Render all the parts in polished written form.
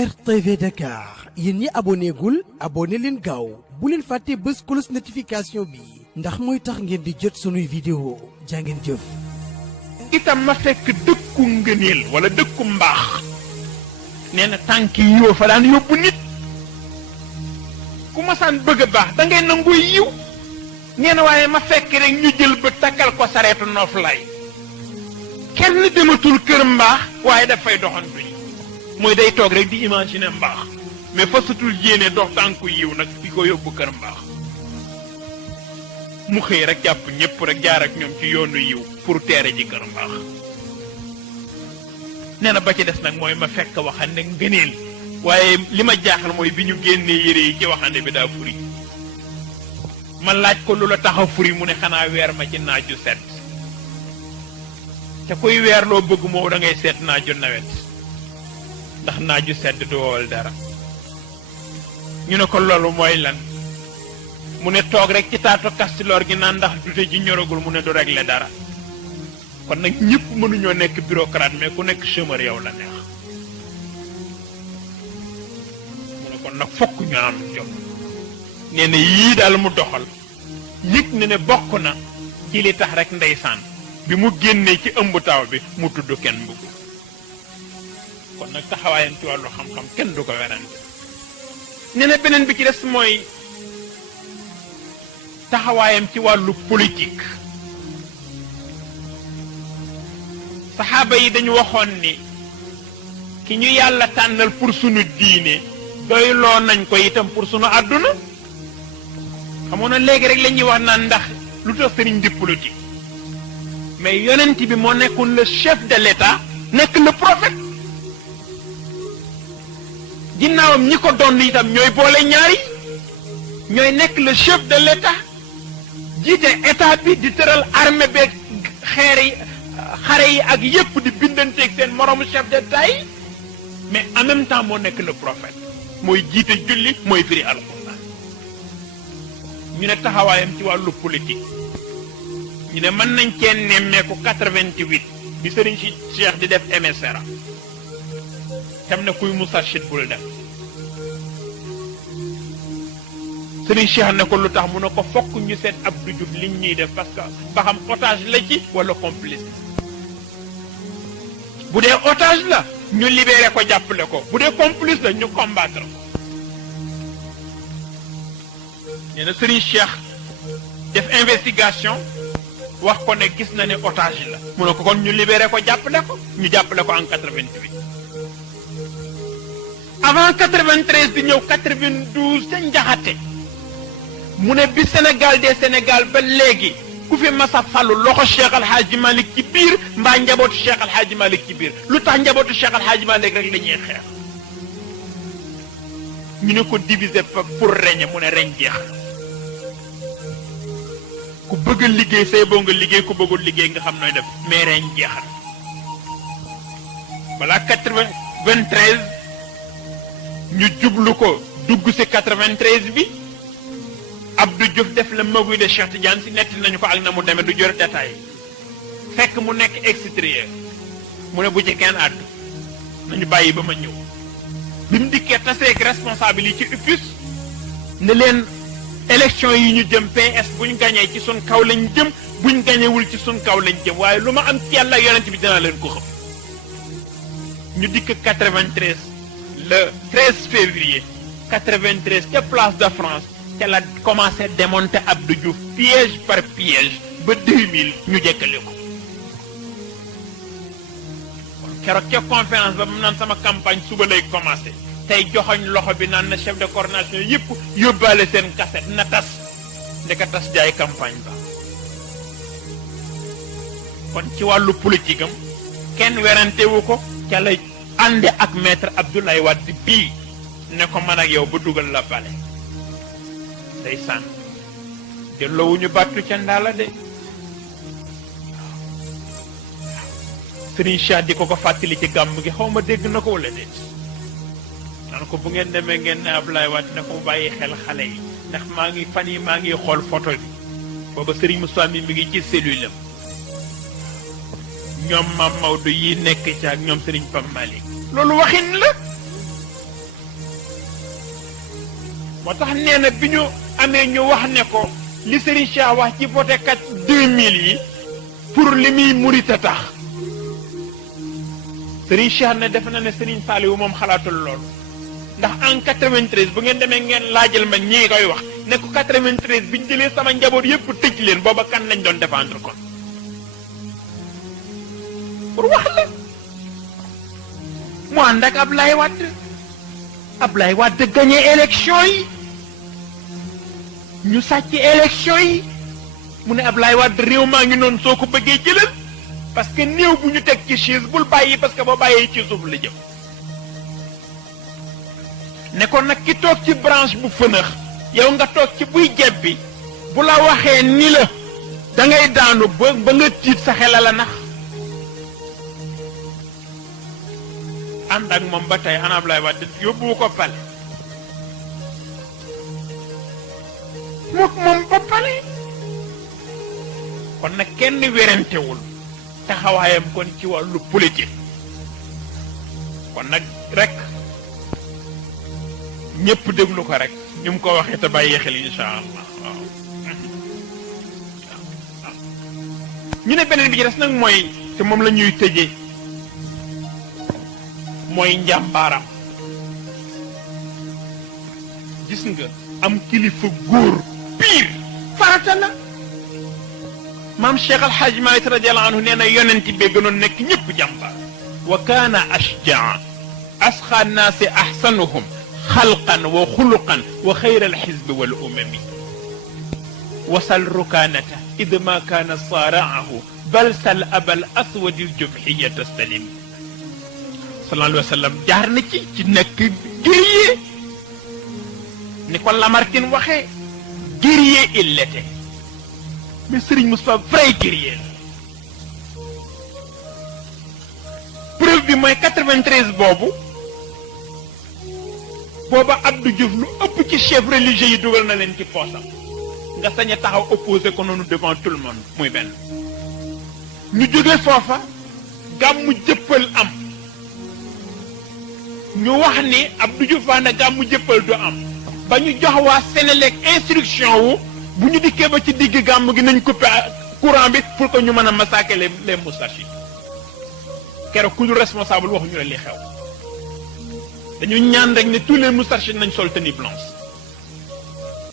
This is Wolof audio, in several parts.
RTV Dakar yéen ñi abonné gul abonné leen gaaw bu leen fàtte bës cloche notification bi ndax mooy tax ngeen di jot sunuy vidéo jaa ngeen jëf. itam ma fekk dëkku ngëneel wala dëkku mbaax nee na tànk yi yoo fa daan yóbbu nit ku masaan bëgg a baax da ngay nangu yiw nee na waaye ma fekk rek ñu jël ba takkal ko sareetu nooflaay kenn dematul kër mbaax waaye dafay doxantu yi mooy day toog rek di imaginer mbaax mais fasatul yéene dox tànku yiw nag di ko yóbbu kër mbaax mu xëy rek jàpp ñëpp rek jaar ak ñoom ci yoonu yiw pour teere ji kër mbaax nee na ba ci des nag mooy ma fekk waxande ngëneel waaye li ma jaaxal mooy bi ñu génnee yére yi ci waxande bi daa furi ma laaj ko lu la tax a furi mu ne xanaa weer ma ci naaju sedd te kuy weer loo bëgg moo da ngay seet naaju nawet ndax naaju sedd du wowal dara ñu ne ko loolu mooy lan mu ne toog rek ci taatu kastiloor gi naan ndax dute ji ñoragul mu ne du régler dara kon nag ñëpp mënuñoo nekk bureaucrate mais ku nekk chômeur yow la neex mu ne kon nag fokk ñu am jom nee na yii daal mu doxal yëg na ne bokk na ci li tax rek ndeysaan bi mu génnee ci ëmb taw bi mu tudd kenn bëgg kon nag taxawaayam ci wàllu xam-xam kenn du ko werante nee na beneen bi ci des mooy taxawaayam ci wàllu politique saxaaba yi dañu waxoon ni ki ñu yàlla tànnal pour sunu diine doyloo nañ ko itam pour sunu àdduna xamoon na léegi rek la ñuy wax naan ndax lu tax sëriñ di politique mais yonent bi moo nekkoon le chef de l'État nekk le prophète ginnaawam ñi ko doon itam ñooy boole ñaari ñooy nekk le chef de l'État jiite état bi di tëral armée beeg xare yi ak yépp di bindanteeg seen moromu chef d'État yi mais en même temps moo nekk le prophète mooy jiite julli mooy firi alxuraan ñu ne taxawaayam ci wàllu politique ñu ne mën nañ cee nemmeeku 88 bi sëriñ si Cheikh di def MSRA tam na kuy Moustarchid bul def sëriñ Cheikh ne ko lu tax mu ne ko fokk ñu seet Abdou Diouf liñ ñuy def parce que ba xam otage la ci wala complice bu dee otage la ñu libéré ko jàppale ko bu dee complice la ñu combattre ko nee na sëriñ Cheikh def investigation wax ko ne gis na ne otage la mu ne ko kon ñu libéré ko jàppale ko ñu jàppale ko en 88 avant 93 di ñëw 92 ca njaxate mu ne bi Sénégal des Sénégal ba léegi ku fi masa falu loxo Cheikh Al Hadji Malick ci biir mbaa njabootu Cheikh Al Hadji Malick ci biir lu tax njabootu Cheikh Al Hadji Malick rek la ñuy xeex ñu ne ko diviser pour régner mu ne reñ jeex ku bëgg a liggéey say boo nga liggéey ku bëggul liggéey nga xam nooy def mais reñ jeexal balaa 93 ñu jublu ko dugg si 93 bi Abdou Diouf def la maguy de Cheikh Tidiane si netti nañu ko ak na mu demee du jor détail fekk mu nekk extérieur mu ne bu ci kenn àddu nañu bàyyi ba ma ñëw bi mu dikkee taseeg responsable yi ci UPUS ne leen élection yi ñu jëm PS buñ gañee ci sun kaw lañ jëm buñ gañewul ci sun kaw lañ jëm waaye lu ma am ci yàlla yonent bi dinaa leen ko xam ñu dikk 93 le 13 février 93 ca place de France ca la commencé démonter Abdou Diouf piège par piège ba 2000 ñu jekkale ko kon keroog ca conférence ba mu naan sama campagne suba lay commencé tey joxoñ loxo bi naan na chef de coordination yëpp yóbbaale seen cassette na tas ndeka tas jaay campagne ba kon ci wàllu politique am kenn werantewu ko ca la ànde ak maître Abdoulaye Wade bii ne ko man ak yow ba dugal la bale day sànn delloowuñu battu ca ndaala de Serigne Cheikh di ko fàttali ci gàmm gi xaw ma dégg na ko wala déet naan ko bu ngeen demee ngeen ne Abdoulaye Wade ne ko mu bàyyi xel xale yi ndax maa ngi fan yi maa ngi xool photo bi booba Serigne Moussa mi ngi ci cellule am ñoom Mame Maodo yi nekk ci ak ñoom Serigne Pam Malick loolu waxin la moo tax nee na bi ñu amee ñu wax ne ko li Serigne Cheikh wax ci voté kat 2000 yi pour li muy murit a tax Serigne Cheikh ne def na ne Serigne Saliou moom xalaatul loolu ndax en 93 bu ngeen demee ngeen laajal ma ñii koy wax ne ko 93 bi ñu jëlee sama njaboot yëpp tëj leen booba kan lañ doon défendre kon pour wax la mu ànd ak Ablaye Wade gagné élection yi ñu sàcc élection yi mu ne Ablaye Wade réew maa ngi noonu soo ko bëggee jëlal parce que néew bu ñu teg ci chaise bul bàyyi parce que boo bàyyee ci suuf la jëm ne ko nag ki toog ci branche bu fënax yow nga toog ci buy jebbi bu la waxee ni la da ngay daanu ba nga tiit sa xel la nax ànd ak moom ba tey ana Ablaye Wade yóbbu ko pale moom ba pale kon nag kenn werantewul taxawaayam kon ci wàllu politique kon nag rek ñëpp déglu ko rek ñu mu ko waxee te bàyyi xel insha allah waaw ñu ne beneen bi ci des nag mooy te moom la ñuy tëjee mooy njàmbaaram gis nga am kilifa góor pire farata la maam Cheikh Al Hadj Malick radiyallahu anhu nee na yonent bi gënoon nekk ñëpp jàmbaar wa kaana ashjaa asxaa naasi ahsanuhum xalqan wa xuluqan wa xayra alxizbi wal umami wasal rukaanata id ma kaana saaraahu bal sal abal aswadi ljubxiya tastalim sallallahu alayhi wa sallam jaar na ci nekk guerrier ni ko Lamartine waxee guerrier il l'était mais Serigne Moustapha vrai guerrier la preuve bi mooy 93 boobu Abdou Diouf lu ëpp ci chef religieux yi dugal na leen ci poosam nga sañ a taxaw opposé ko noonu devant tout le monde muy benn ñu jóge foofa gàmmu jëppal am ñu wax ni Abdou Diouf wax na gàmmu jëppal du am ba ñu jox waa Sénélec instruction wu bu ñu dikkee ba ci digg gàmm gi nañ coupé courant bi pour que ñu mën a massacrer les moustarchides keroog ku ñu responsable waxuñu la li xew dañu ñaan rek ne tous les moustarchides nañ sol tenue blanche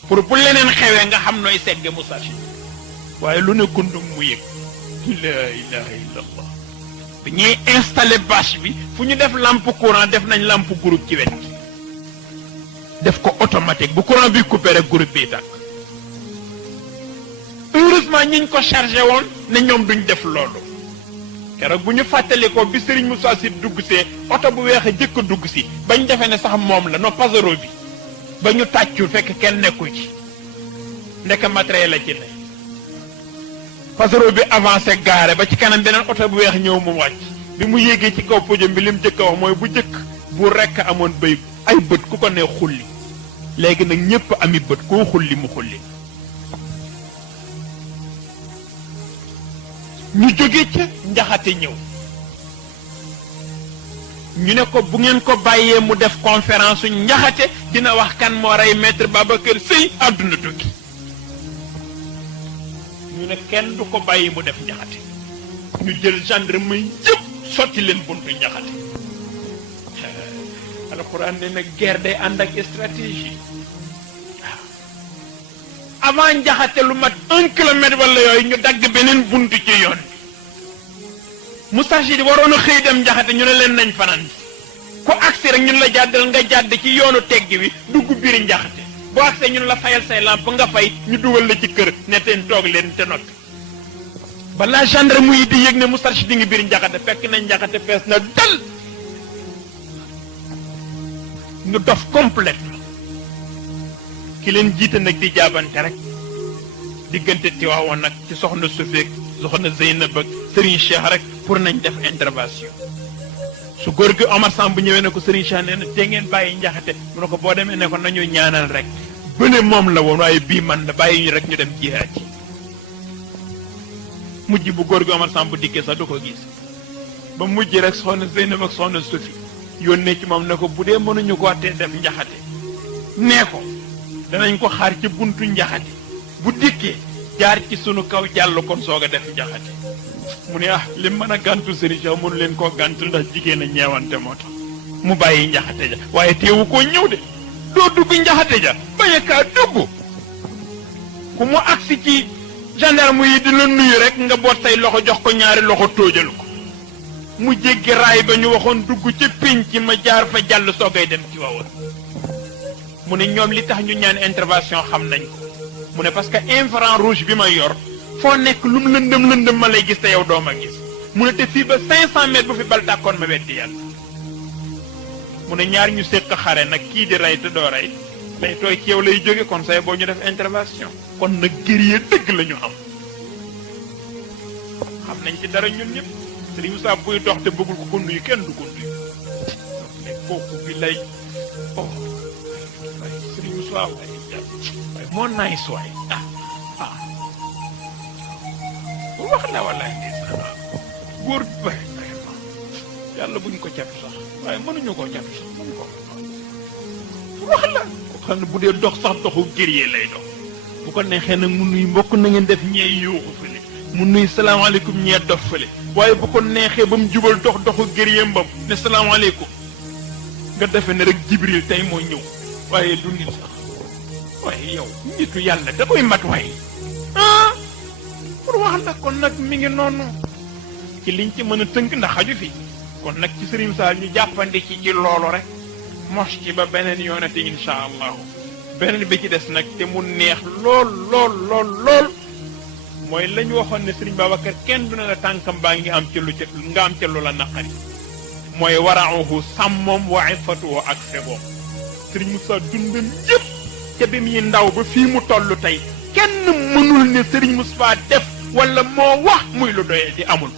pour bu leneen xewee nga xam nooy segge moustarchide waaye lu ne kundum mu yëg la ilaha illallah bi ñuy installé bâche bi fu ñu def lampe courant def nañ lampe groupe ci wet gi def ko automatique bu courant bi coupé rek groupe bi tàkk heureusement ñiñ ko chargé woon ne ñoom duñ def loolu keroog bu ñu fàttali ko bi Serigne Moussa Sy dugg see oto bu weex a jëkk a dugg si bañ defee ne sax moom la no pasero bi ba ñu tàccul fekk kenn nekkul ci ndek matériel la ci ne pasero bi avancé gaare ba ci kanam beneen oto bu weex ñëw mu wàcc bi mu yéegee ci kaw podium bi li mu jëkk a wax mooy bu jëkk bu rekk amoon béy ay bët ku ko ne xulli léegi nag ñépp ami bët koo xulli mu xulli ñu jóge ca njaxate ñëw ñu ne ko bu ngeen ko bàyyee mu def conférence su njaxate dina wax kan moo rey maître Babacar Sèye àdduna tukki ñu ne kenn du ko bàyyi mu def njaxate ñu jël gendarmerie yëpp sotti leen buntu njaxate alxuraan ne nag guerre day ànd ak stratégie avant njaxate lu mat 1 kilomètre wala yooyu ñu dagg beneen buntu ci yoon bi moustarchid waroon a xëy dem njaxate ñu ne leen nañ fanaan ku agsi rek ñun la jàddal nga jàdd ci yoonu tegg wi dugg biir njaxate boo agsee ñun la fayal say lampe nga fay ñu dugal la ci kër ne teen toog leen te noppi balaa gendarme yi di yëg ne moustarchid di ngi biir njaxate fekk nañ njaxate fees na dal ñu dof complètement ki leen jiite nag di jaabante rek diggante Tiwaawan nag ci soxna Sofeek soxna Zeynab ak Serigne Cheikh rek pour nañ def intervention su góor gi Omar Samb bu ñëwee ne ko Serigne Cheikh nee na te ngeen bàyyi njaxate mu ne ko boo demee ne ko nañu ñaanal rek bële moom la woon waaye bii man la bàyyi ñu rek ñu dem jihaad ji mujj bu góor gi Omar Samb bu dikkee sax du ko gis ba mujj rek soxna Zeynab ak soxna Sofi yónnee ci moom ne ko bu dee mënuñu ko tee def njaxate nee ko danañ ko xaar ci buntu njaxati bu dikkee jaar ci sunu kaw jàll kon soog a def njaxati mu ne li mën a gàntu sëriñ Cheikh mënu leen koo gàntu ndax jigéen a ñeewante moo tax mu bàyyi njaxate ja waaye teewu koo ñëw de doo dugg njaxate ja bañ a kaa dugg ku mu agsi ci gendarme yi di la nuyu rek nga boot say loxo jox ko ñaari loxo tóojal ko mu jéggi raay ba ñu waxoon dugg ci pinc ma jaar fa jàll soogay dem ci wawoon mu ne ñoom li tax ñu ñaan intervention xam nañ ko mu ne parce que infrarouge rouge bi ma yor foo nekk lu mu lëndëm ma lay gis te yow doo ma gis mu ne te fii ba 500 mètres bu fi bal tàkkoon ma weddi yàlla mu ne ñaar ñu séq xare nag kii di rey te doo rey day tooy ci yow lay jóge kon say boo ñu def intervention kon nag guerrier dëgg la ñu am xam nañ ci dara ñun ñëpp Serigne Moussa buy dox te bëggul ko ko nuyu kenn du ko nuyu mais kooku bi lay waaye Serigne Moussa waaye moo naay suwaay wax la walaay ndeysaan góor waaye vraiment yàlla buñ ko catu sax waaye mënuñu koo catu sax mënu ko wax la ko xam ne bu dee dox sax doxu guerrier lay dox bu ko neexee nag mu nuy mbokk na ngeen def ñee yuuxu fële mu nuy salaamaaleykum ñee dof fële waaye bu ko neexee ba mu jubal doxu guerrier mbam ne salaamaaleykum nga defe ne rek Jibril tey moo ñëw waaye du nit sax waaye yow nitu yàlla da koy mat waaye pour wax la kon nag mi ngi noonu ci liñ ci mën a tënk ndax xaju fi kon nag ci Serigne Sall ñu jàppandi ci loolu rek mos ci ba beneen yoonate insha allahu beneen bi ci des nag te mu neex lool mooy la ñu waxoon ne Serigne Babacar kenn du ne la tànkam baa ngi am ci lu nga am ca lu la naqari mooy warauhu sàmmoom wa ifatuhu ak feboom Serigne Moussa dundam yëpp ca bi muy ndaw ba fii mu toll tey kenn mënul ne Serigne Moussa def wala moo wax muy lu doyee di amul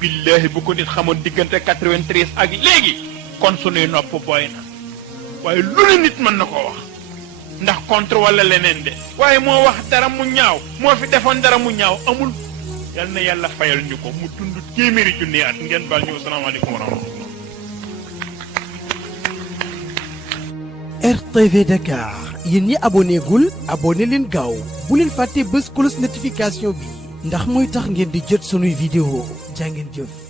billahi bu ko nit xamoon diggante 93 ak léegi kon sunuy nopp booy na waaye lu ne nit mën na ko wax ndax contre wala leneen de waaye moo wax dara mu ñaaw moo fi defoon dara mu ñaaw amul yal na yàlla fayal ñu ko mu dund téeméeri junni at ngeen baal ñu asalaamaaleykum wa rahmatullah. RTV Dakar yéen ñi abonné gul abonné leen gaaw bu leen fàtte bës cloche notification bi ndax mooy tax ngeen di jot sunuy vidéo jaa ngeen jëf.